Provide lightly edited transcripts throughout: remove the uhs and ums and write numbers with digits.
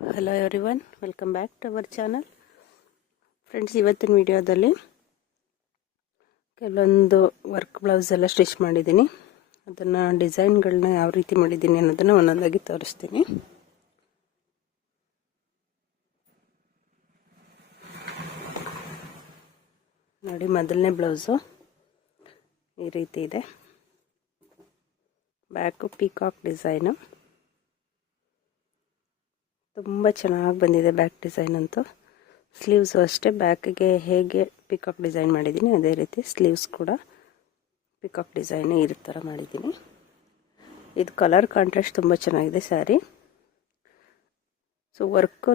Hello everyone, welcome back to our channel. Friends, ಇವತ್ತಿನ ವಿಡಿಯೋದಲ್ಲಿ ಕೆಲವೊಂದು ವರ್ಕ್ ಬ್ಲೌಸ್ ಎಲ್ಲ ಸ್ಟಿಚ್ ಮಾಡಿದ್ದೀನಿ. ಅದನ್ನು ಡಿಸೈನ್ಗಳನ್ನ ಯಾವ ರೀತಿ ಮಾಡಿದ್ದೀನಿ ಅನ್ನೋದನ್ನು ಒಂದೊಂದಾಗಿ ತೋರಿಸ್ತೀನಿ. ನೋಡಿ, ಮೊದಲನೇ ಬ್ಲೌಸು ಈ ರೀತಿ ಇದೆ. ಬ್ಯಾಕು ಪೀಕಾಕ್ ಡಿಸೈನು ತುಂಬ ಚೆನ್ನಾಗಿ ಬಂದಿದೆ. ಬ್ಯಾಕ್ ಡಿಸೈನ್ ಅಂತೂ. ಸ್ಲೀವ್ಸು ಅಷ್ಟೇ, ಬ್ಯಾಕಿಗೆ ಹೇಗೆ ಪಿಕಾಕ್ ಡಿಸೈನ್ ಮಾಡಿದ್ದೀನಿ ಅದೇ ರೀತಿ ಸ್ಲೀವ್ಸ್ ಕೂಡ ಪಿಕಾಕ್ ಡಿಸೈನ್ ಈ ಥರ ಮಾಡಿದ್ದೀನಿ. ಇದು ಕಲರ್ ಕಾಂಟ್ರಾಸ್ಟ್ ತುಂಬ ಚೆನ್ನಾಗಿದೆ ಸ್ಯಾರಿ. ಸೊ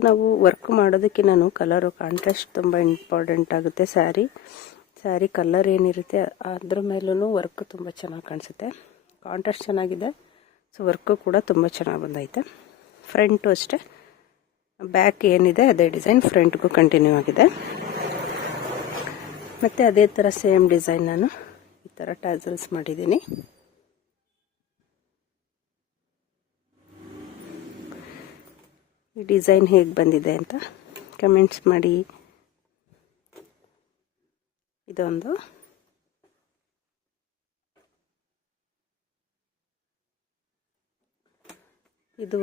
ನಾವು ವರ್ಕ್ ಮಾಡೋದಕ್ಕಿಂತ ಕಲರು ಕಾಂಟ್ರಾಸ್ಟ್ ತುಂಬ ಇಂಪಾರ್ಟೆಂಟ್ ಆಗುತ್ತೆ. ಸ್ಯಾರಿ ಕಲರ್ ಏನಿರುತ್ತೆ ಅದ್ರ ಮೇಲೂ ವರ್ಕ್ ತುಂಬ ಚೆನ್ನಾಗಿ ಕಾಣಿಸುತ್ತೆ. ಕಾಂಟ್ರಾಸ್ಟ್ ಚೆನ್ನಾಗಿದೆ, ಸೊ ವರ್ಕು ಕೂಡ ತುಂಬ ಚೆನ್ನಾಗಿ ಬಂದೈತೆ. ಫ್ರಂಟು ಅಷ್ಟೇ, ಬ್ಯಾಕ್ ಏನಿದೆ ಅದೇ ಡಿಸೈನ್ ಫ್ರಂಟ್ಗೂ ಕಂಟಿನ್ಯೂ ಆಗಿದೆ. ಮತ್ತು ಅದೇ ಥರ ಸೇಮ್ ಡಿಸೈನ್ ನಾನು ಈ ಥರ ಟ್ಯಾಸಲ್ಸ್ ಮಾಡಿದ್ದೀನಿ. ಈ ಡಿಸೈನ್ ಹೇಗೆ ಬಂದಿದೆ ಅಂತ ಕಮೆಂಟ್ಸ್ ಮಾಡಿ. ಇದು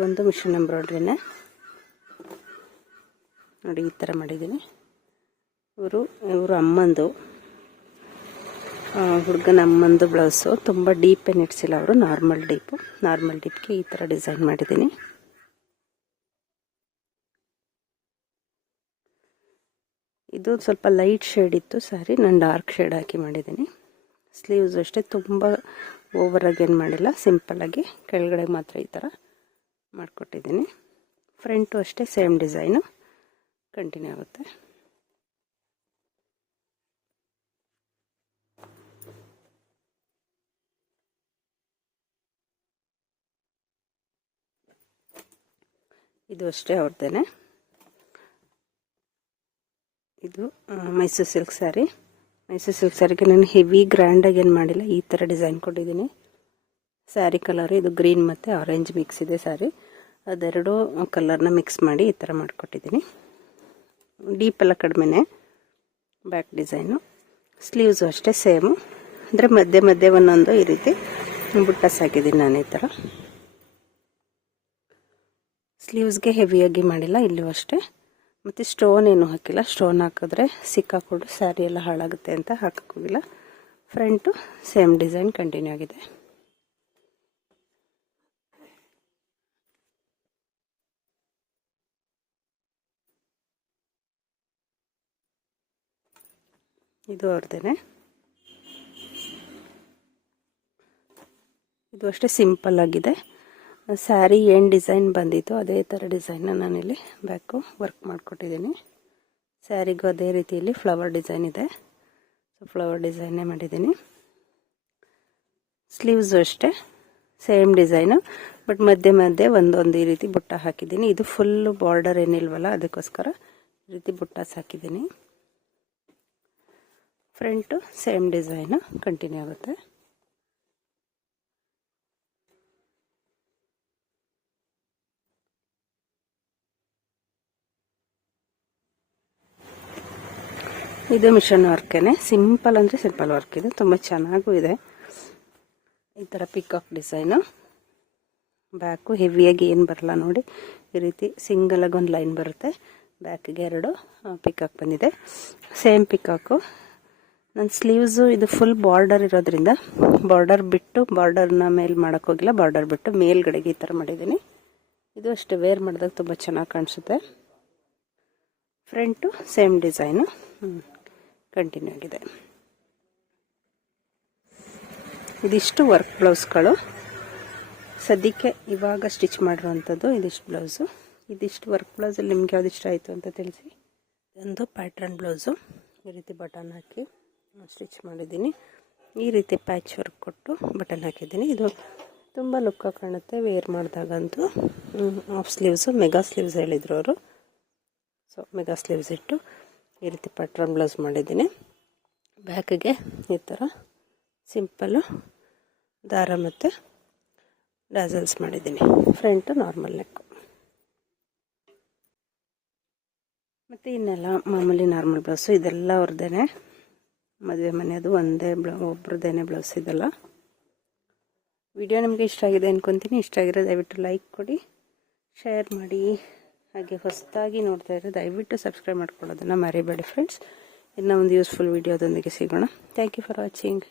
ಒಂದು ಮಿಷನ್ ಎಂಬ್ರಾಯ್ಡ್ರಿನೇ ನೋಡಿ, ಈ ಥರ ಮಾಡಿದ್ದೀನಿ. ಇವರು ಅಮ್ಮಂದು, ಹುಡುಗನ ಅಮ್ಮಂದು ಬ್ಲೌಸು. ತುಂಬ ಡೀಪ್ ಏನು ಇಡ್ಸಿಲ್ಲ ಅವರು, ನಾರ್ಮಲ್ ಡೀಪ್ಗೆ ಈ ಥರ ಡಿಸೈನ್ ಮಾಡಿದ್ದೀನಿ. ಇದು ಸ್ವಲ್ಪ ಲೈಟ್ ಶೇಡ್ ಇತ್ತು ಸ್ಯಾರಿ, ನಾನು ಡಾರ್ಕ್ ಶೇಡ್ ಹಾಕಿ ಮಾಡಿದ್ದೀನಿ. ಸ್ಲೀವ್ಸ್ ಅಷ್ಟೇ ತುಂಬ ಓವರಾಗಿ ಏನು ಮಾಡಿಲ್ಲ, ಸಿಂಪಲ್ಲಾಗಿ ಕೆಳಗಡೆ ಮಾತ್ರ ಈ ಥರ ಮಾಡಿಕೊಟ್ಟಿದ್ದೀನಿ. ಫ್ರಂಟು ಅಷ್ಟೇ ಸೇಮ್ ಡಿಸೈನು ಕಂಟಿನ್ಯೂ ಆಗುತ್ತೆ. ಇದು ಅಷ್ಟೇ ಅವ್ರದ್ದೇನೆ. ಇದು ಮೈಸೂರು ಸಿಲ್ಕ್ ಸ್ಯಾರಿ. ಮೈಸೂರು ಸಿಲ್ಕ್ ಸ್ಯಾರಿಗೆ ನಾನು ಹೆವಿ ಗ್ರ್ಯಾಂಡಾಗಿ ಏನು ಮಾಡಿಲ್ಲ, ಈ ಥರ ಡಿಸೈನ್ ಕೊಟ್ಟಿದ್ದೀನಿ. ಸ್ಯಾರಿ ಕಲರ್ ಇದು ಗ್ರೀನ್ ಮತ್ತು ಆರೆಂಜ್ ಮಿಕ್ಸ್ ಇದೆ ಸ್ಯಾರಿ. ಅದೆರಡು ಕಲರ್ನ ಮಿಕ್ಸ್ ಮಾಡಿ ಈ ಥರ ಮಾಡಿಕೊಟ್ಟಿದ್ದೀನಿ. ಡೀಪ್ ಎಲ್ಲ ಕಡಿಮೆನೆ. Back design. ಸ್ಲೀವ್ಸು ಅಷ್ಟೇ ಸೇಮು, ಅಂದರೆ ಮಧ್ಯೆ ಒಂದೊಂದು ಈ ರೀತಿ ಬುಟ್ಟಾಸ್ ಹಾಕಿದ್ದೀನಿ ನಾನು ಈ ಥರ. ಸ್ಲೀವ್ಸ್ಗೆ ಹೆವಿಯಾಗಿ ಮಾಡಿಲ್ಲ, ಇಲ್ಲೂ ಅಷ್ಟೇ. ಮತ್ತು ಸ್ಟೋನ್ ಏನು ಹಾಕಿಲ್ಲ. ಸ್ಟೋನ್ ಹಾಕಿದ್ರೆ ಸಿಕ್ಕಾಕೊಂಡು ಸ್ಯಾರಿ ಎಲ್ಲ ಹಾಳಾಗುತ್ತೆ ಅಂತ ಹಾಕೋಕ್ಕೋಗಿಲ್ಲ. ಫ್ರಂಟು ಸೇಮ್ ಡಿಸೈನ್ ಕಂಟಿನ್ಯೂ ಆಗಿದೆ. ಇದು ಅವ್ರದ್ದೇನೆ. ಇದು ಅಷ್ಟೇ ಸಿಂಪಲ್ ಆಗಿದೆ. ಸ್ಯಾರಿ ಏನು ಡಿಸೈನ್ ಬಂದಿತ್ತು ಅದೇ ಥರ ಡಿಸೈನ್ನ ನಾನಿಲ್ಲಿ ಬ್ಯಾಕು ವರ್ಕ್ ಮಾಡಿಕೊಟ್ಟಿದ್ದೀನಿ. ಸ್ಯಾರಿಗೂ ಅದೇ ರೀತಿಯಲ್ಲಿ ಫ್ಲವರ್ ಡಿಸೈನ್ ಇದೆ, ಸೊ ಫ್ಲವರ್ ಡಿಸೈನ್ನೇ ಮಾಡಿದ್ದೀನಿ. ಸ್ಲೀವ್ಸು ಅಷ್ಟೇ ಸೇಮ್ ಡಿಸೈನು, ಬಟ್ ಮಧ್ಯೆ ಒಂದೊಂದು ಈ ರೀತಿ ಬುಟ್ಟ ಹಾಕಿದ್ದೀನಿ. ಇದು ಫುಲ್ಲು ಬಾರ್ಡರ್ ಏನಿಲ್ವಲ್ಲ, ಅದಕ್ಕೋಸ್ಕರ ಈ ರೀತಿ ಬುಟ್ಟಾಸ್ ಹಾಕಿದ್ದೀನಿ. ಫ್ರಂಟು ಸೇಮ್ ಡಿಸೈನು ಕಂಟಿನ್ಯೂ ಆಗುತ್ತೆ. ಇದು ಮಿಷನ್ ವರ್ಕೇನೆ, ಸಿಂಪಲ್ ಅಂದರೆ ಸಿಂಪಲ್ ವರ್ಕ್ ಇದೆ, ತುಂಬ ಚೆನ್ನಾಗೂ ಇದೆ. ಈ ಥರ ಪಿಕಾಕ್ ಡಿಸೈನು. ಬ್ಯಾಕು ಹೆವಿಯಾಗಿ ಏನು ಬರಲ್ಲ ನೋಡಿ, ಈ ರೀತಿ ಸಿಂಗಲಾಗಿ ಒಂದು ಲೈನ್ ಬರುತ್ತೆ. ಬ್ಯಾಕಿಗೆ ಎರಡು ಪಿಕಾಕ್ ಬಂದಿದೆ, ಸೇಮ್ ಪಿಕಾಕು. ನನ್ನ ಸ್ಲೀವ್ಸು ಇದು ಫುಲ್ ಬಾರ್ಡರ್ ಇರೋದ್ರಿಂದ ಬಾರ್ಡರ್ನ ಮೇಲೆ ಮಾಡೋಕ್ಕೋಗಿಲ್ಲ, ಬಾರ್ಡರ್ ಬಿಟ್ಟು ಮೇಲ್ಗಡೆಗೆ ಈ ಥರ ಮಾಡಿದ್ದೀನಿ. ಇದು ಅಷ್ಟೇ, ವೇರ್ ಮಾಡಿದಾಗ ತುಂಬ ಚೆನ್ನಾಗಿ ಕಾಣಿಸುತ್ತೆ. ಫ್ರಂಟು ಸೇಮ್ ಡಿಸೈನು ಕಂಟಿನ್ಯೂ ಆಗಿದೆ. ಇದಿಷ್ಟು ವರ್ಕ್ ಬ್ಲೌಸ್ಗಳು ಸದ್ಯಕ್ಕೆ ಇವಾಗ ಸ್ಟಿಚ್ ಮಾಡಿರೋವಂಥದ್ದು. ಇದಿಷ್ಟು ಬ್ಲೌಸು. ಇದಿಷ್ಟು ವರ್ಕ್ ಬ್ಲೌಸಲ್ಲಿ ನಿಮ್ಗೆ ಯಾವ್ದು ಇಷ್ಟ ಆಯಿತು ಅಂತ ತಿಳಿಸಿ. ಒಂದು ಪ್ಯಾಟ್ರನ್ ಬ್ಲೌಸು ಈ ರೀತಿ ಬಟನ್ ಹಾಕಿ ಸ್ಟಿಚ್ ಮಾಡಿದ್ದೀನಿ. ಈ ರೀತಿ ಪ್ಯಾಚ್ ವರ್ಕ್ ಕೊಟ್ಟು ಬಟನ್ ಹಾಕಿದ್ದೀನಿ. ಇದು ತುಂಬ ಲುಕ್ಕಾಗಿ ಕಾಣುತ್ತೆ ವೇರ್ ಮಾಡಿದಾಗಂತೂ. ಹಾಫ್ ಸ್ಲೀವ್ಸು, ಮೆಗಾ ಸ್ಲೀವ್ಸ್ ಹೇಳಿದ್ರು ಅವರು. ಸೊ ಮೆಗಾ ಸ್ಲೀವ್ಸ್ ಇಟ್ಟು ಈ ರೀತಿ ಪ್ಯಾಟ್ರನ್ ಬ್ಲೌಸ್ ಮಾಡಿದ್ದೀನಿ. ಬ್ಯಾಕಿಗೆ ಈ ಥರ ಸಿಂಪಲ್ಲು ದಾರ ಮತ್ತು ಡಾಸಲ್ಸ್ ಮಾಡಿದ್ದೀನಿ. ಫ್ರಂಟು ನಾರ್ಮಲ್ ನೆಕ್ಕು. ಮತ್ತು ಇನ್ನೆಲ್ಲ ಮಾಮೂಲಿ ನಾರ್ಮಲ್ ಬ್ಲೌಸು, ಇದೆಲ್ಲ ಅವ್ರದ್ದೇ, ಮದುವೆ ಮನೆಯದು ಒಂದೇ ಒಬ್ರದ್ದೇನೆ ಬ್ಲೌಸ್ ಇದೆಲ್ಲ. ವಿಡಿಯೋ ನಿಮಗೆ ಇಷ್ಟ ಆಗಿದೆ ಅಂದ್ಕೊತೀನಿ. ಇಷ್ಟ ಆಗಿರೋ ದಯವಿಟ್ಟು ಲೈಕ್ ಕೊಡಿ, ಶೇರ್ ಮಾಡಿ. ಹಾಗೆ ಹೊಸದಾಗಿ ನೋಡ್ತಾ ಇದ್ದರೆ ದಯವಿಟ್ಟು ಸಬ್ಸ್ಕ್ರೈಬ್ ಮಾಡ್ಕೊಳ್ಳೋದನ್ನು ಮರಿಬೇಡಿ ಫ್ರೆಂಡ್ಸ್. ಇನ್ನೂ ಒಂದು ಯೂಸ್ಫುಲ್ ವಿಡಿಯೋದೊಂದಿಗೆ ಸಿಗೋಣ. Thank you for watching.